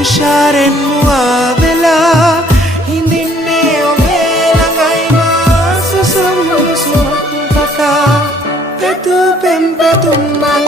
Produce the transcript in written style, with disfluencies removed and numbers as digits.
තුෂාරෙන් මුවා වෙලා හිඳින්නේ ඔබේ ළඟයිම සුසුම් සුසුම් කතා පැතු පෙම් පැතුම් මල්